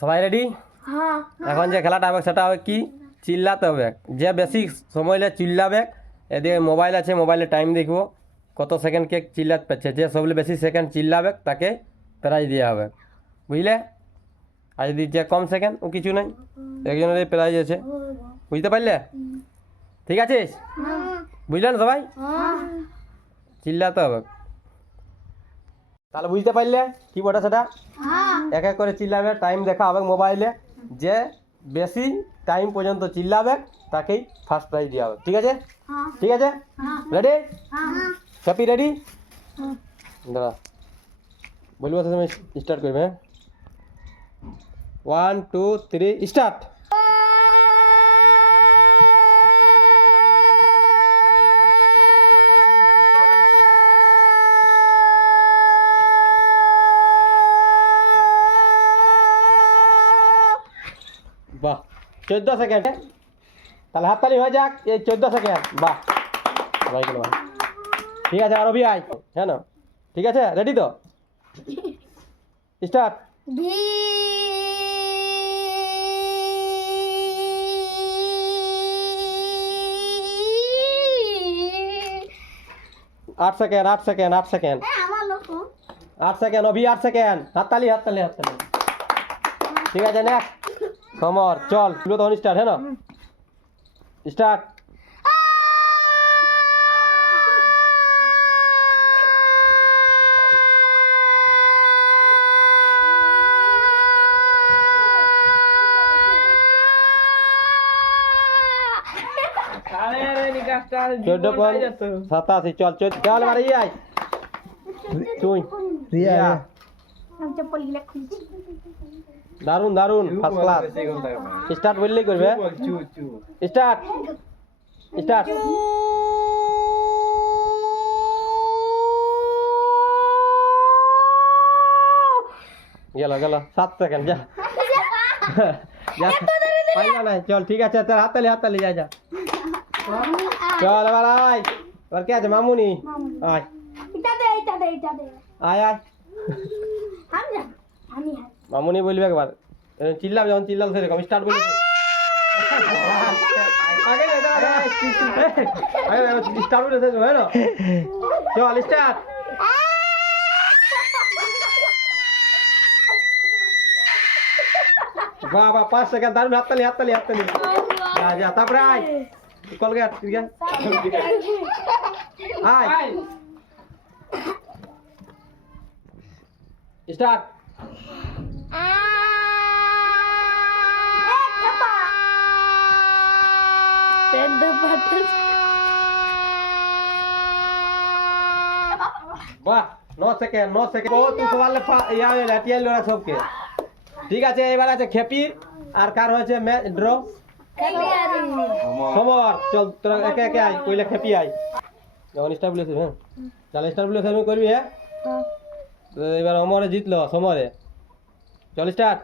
সবাই রেডি হ্যাঁ। এখন যে খেলাটা হবে সেটা হবে কি? চিল্লাতে হবে। যে বেশি সময় নিয়ে চিল্লাবে এদিকে মোবাইল আছে মোবাইলে টাইম দেখব। কত সেকেন্ড কে চিল্লাতে পারছে? যে সবগুলো বেশি সেকেন্ড চিল্লাবে তাকে প্রাইজ দেওয়া হবে। বুঝলে? আর যদি যে কম সেকেন্ড ও কিছু নেই। একজনের প্রাইজ আছে। বুঝতে পারলে? ঠিক আছে বুঝলেন সবাই? চিল্লাতে হবে। তাহলে বুঝতে পারলে? কি বটে সেটা এক এক করে চিল্লাবে টাইম দেখা হবে মোবাইলে যে বেশি টাইম পর্যন্ত চিল্লাবে তাকেই ফার্স্ট প্রাইজ দেওয়া হবে। ঠিক আছে? হ্যাঁ। ঠিক আছে? রেডি হ্যাঁ। সপি রেডি। দাঁড়া। বলব স্টার্ট করবে হ্যাঁ? ওয়ান টু থ্রি স্টার্ট চোদ্দ সেকেন্ড। তাহলে হাততালি হয়ে যাক এই চোদ্দ সেকেন্ড। বাহ। ভাই। গেল ঠিক আছে আরও আই হ্যাঁ না? ঠিক আছে? রেডি তো? স্টার্ট আট সেকেন্ড আট সেকেন্ড আট সেকেন্ড। আট সেকেন্ড অভি আট সেকেন্ড। হাততালি হাততালি হাততালি। ঠিক আছে নেক্সট সমর চল। তুলো তখন স্টার্ট হ্যাঁ না? স্টার্ট চোদ্দ পন সাতাশি চল চোদ্দ চল এবার ই তুই রিয়া। আমি চপ্পল গিলা খুলছি। দারুণ দারুণ ফার্স্ট ক্লাস স্টার্ট বললেই করবে। স্টার্ট স্টার্ট গেল গেল। সাত সেকেন্ড যা। যা। পাইলা নাই। চল ঠিক আছে তোর হাততালি হাততালি যা যা। চল এবার আয়। এবার কে আছে? মামুনি। আয়। এটা দে এটা দে এটা দে। আয় আয়। আমি জানি আমি হারি মামুনি বলবে একবার। চিল্লাবে যখন চিল্লাল সেরকম স্টার্ট বলে আগে স্টার্ট বলে হয় না চল স্টার্ট বাহ বাহ পাঁচ সেকেন্ড দারুণ হাততালি হাততালি হাততালি। যা যা তারপরে আয়। কলগেট ঠিক আছে আয়। স্টার্ট পেট পাতে বাহ ন সেকেন্ড ন সেকেন্ড ও তুই সবার ইয়া লাটিয়াল ওরা সবকে। ঠিক আছে এবার আছে খেপির আর কার হয়েছে ড্র? সমর চল তোরা একে একে আয় কইলে খেপি আয়। যখন স্টাবলিশ হ্যাঁ? চল স্টাবলিশ আমি করবি হ্যাঁ? এবার অমরে জিতলো সমরে। চল স্টার্ট।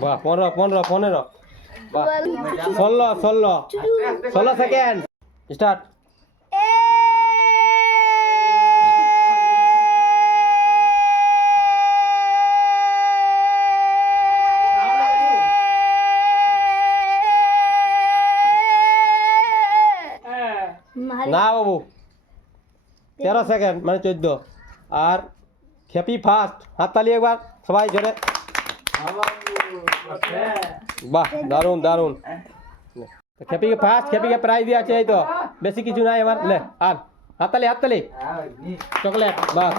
বাহ, পনেরো পনেরো পনেরো। ষোলো ষোলো। ষোলো সেকেন্ড স্টার্ট না বাবু। তেরো সেকেন্ড মানে চোদ্দ। আর খেপি ফার্স্ট হাততালি একবার, সবাই জোরে। বাহ দারুণ দারুণ তো খেপিকে ফার্স্ট খেপিকে প্রাইজ দিয়ে আছে এই তো বেশি কিছু নাই আমার লে আর হাততালি হাততালি চকলেট বাহ